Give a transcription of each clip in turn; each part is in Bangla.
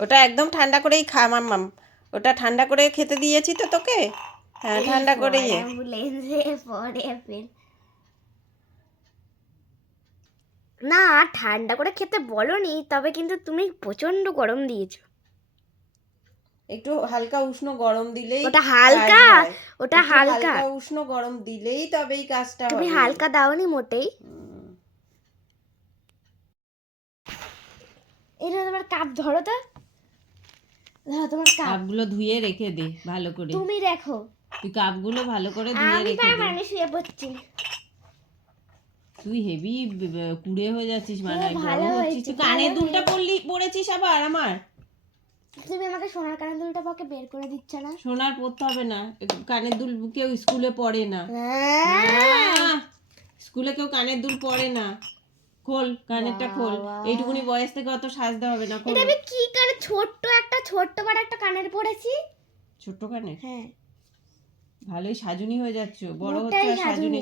ওটা একদম ঠান্ডা করেই খা মাম্মাম। ওটা ঠান্ডা করে খেতে দিয়েছি তো তোকে। হ্যাঁ ঠান্ডা করে না ঠান্ডা করে খেতে বলনি, তবে কিন্তু তুমি প্রচন্ড গরম দিয়েছো। একটু হালকা উষ্ণ গরম দিলেই ওটা হালকা, ওটা হালকা উষ্ণ গরম দিলেই তবেই কাজটা তুমি হবে। হালকা দাওনি মোটেই। এটা তোমার কাপ ধরো তো, ধরো তোমার কাপগুলো ধুয়ে রেখে দে ভালো করে। তুমি দেখো, তুই কাপগুলো ভালো করে ধুয়ে রেখে দে। আমি শুয়ে পড়ছি। তুই হেভি কুড়ে হয়ে যাচ্ছিস, মানে ভালো বড় হচ্ছিস। হয়েছে, তুই কানের দুলটা পরেছিস আবার আমার। তুমি আমাকে সোনার কানের দুলটা পকে বের করে দিচ্ছ না। সোনার পরতে হবে না, কানের দুল কেউ স্কুলে পড়ে না। স্কুলে কেউ কানের দুল পরে না। খোল কানেরটা খোল, এইটুকুনি বয়স থেকে অত সাজতে হবে না। এটা আমি কি কানে ছোট্ট বড় একটা কানের পরেছি। ছোট্ট কানের? হ্যাঁ ভালোই সাজুনি হয়ে যাচ্ছ, বড় হচ্ছে।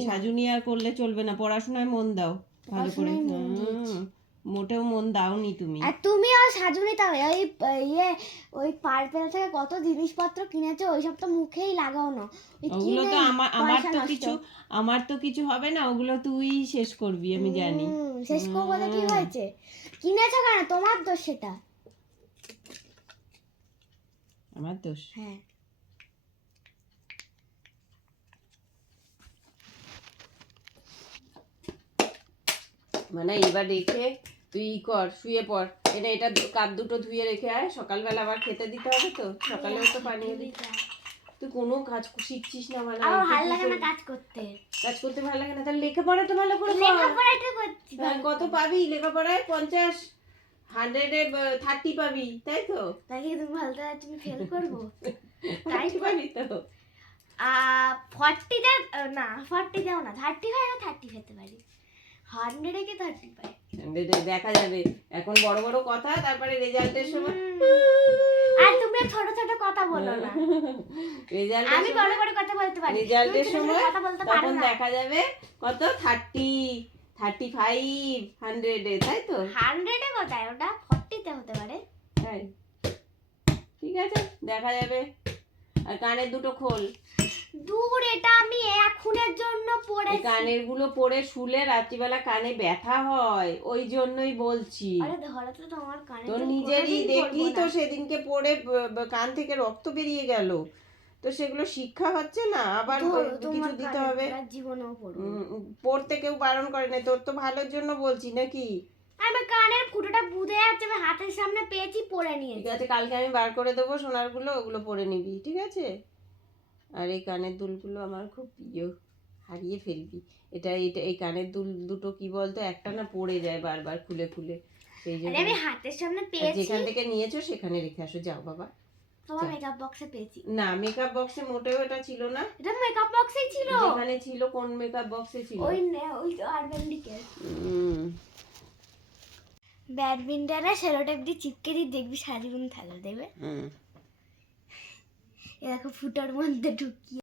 সাজুনি আর করলে চলবে না, পড়াশোনায় মন দাও ভালো করে। মোটেও মন দাওনি তুমি। আর তুমি আর সাজুনি তাও ওই পার্পেল থেকে কত জিনিসপত্র কিনেছো, ওইসব তো মুখেই লাগাও না। ওগুলো তো আমার তো কিছু হবে না, ওগুলো তুই শেষ করবি আমি জানি। শেষ করবো তো কি হয়েছে, কিনেছো কেন, তোমার দোষ সেটা। আমার দোষ? হ্যাঁ মানে এবার রেখে তুই কর, শুয়ে পড়। এটা কাপ দুটো ধুয়ে রেখে আয়, সকালবেলা আবার খেতে দিতে হবে তো, সকালেও তো পানি দিতে। তুই কোনো কাজ শিখছিস না, মানে ভালো লাগে না কাজ করতে ভালো লাগে না। তাহলে লেখাপড়াটা ভালো করে করছি। কত পাবি লেখাপড়ায়? 50 100-এ 30 পাবি, তাই তো? তাই কি তুমি ভালো তুমি ফেল করবো? তাই পাবি তো। 40 না 40 দাও না, 35 আর 30 পেতে পারি। 100-এ কি 30 পাই? দেখা যাবে, এখন বড় বড় কথা, তারপরে রেজাল্টের সময়। আর তুমি ছোট ছোট কথা বলো না। আমি বড় বড় কথা বলতে পারি, রেজাল্টের সময় কথা বলতে পারো তখন না। দেখা যাবে কত 30 35 100-এ, তাই তো? 100-এ কোথায়, ওটা 40-তে হতে পারে। তাই ঠিক আছে, দেখা যাবে। আর কানের দুটো খোল। দূর, এটা আমি এখনের জন্য পড়েছি। কানের গুলো পরে শুলে রাত্রিবেলা কানে ব্যথা হয়, ওই জন্যই বলছি। আরে ধরো তো তোমার কানে, তোর নিজেরই দেখলি তো সেদিনকে পরে কান থেকে রক্ত বেরিয়ে গেল, তো সেগুলো শিক্ষা হচ্ছে না, আবার কিছু দিতে হবে। জীবনেও পড়বো। পড়তে কেউ বারণ করে না, তোর তো ভালোর জন্য বলছি নাকি। আমি কানের ফুটোটা বুঝে যাচ্ছে, আমি হাতের সামনে পেয়েছি, পরে নিয়েছি। ঠিক আছে, কালকে আমি বার করে দেবো সোনারগুলো, ওগুলো পরে নিবি, ঠিক আছে? আর এই কানের দুলগুলো আমার খুব প্রিয়, হারিয়ে ফেলবি। এই কানের দুল দুটো কি বলতো, একটা না পড়ে যায় বারবার খুলে খুলে, সেই জন্য। আমি হাতের সামনে পেয়েছি, যেখান থেকে নিয়েছো সেখানে রেখে আসো, যাও বাবা। তোমার মেকআপ বক্সে পেয়েছি। না, মেকআপ বক্সে মোটেও এটা ছিল না। এটা মেকআপ বক্সেই ছিল। যেখানে ছিল, কোন মেকআপ বক্সে ছিল? ওই আরবান ডিকের। ব্যাডমিন্টনে সেলোটেপ দিয়ে চিপকে দিয়ে দেখবি সারাজীবন থাকবে, দেখবে। এরকম ফুটোর মধ্যে ঢুকিয়ে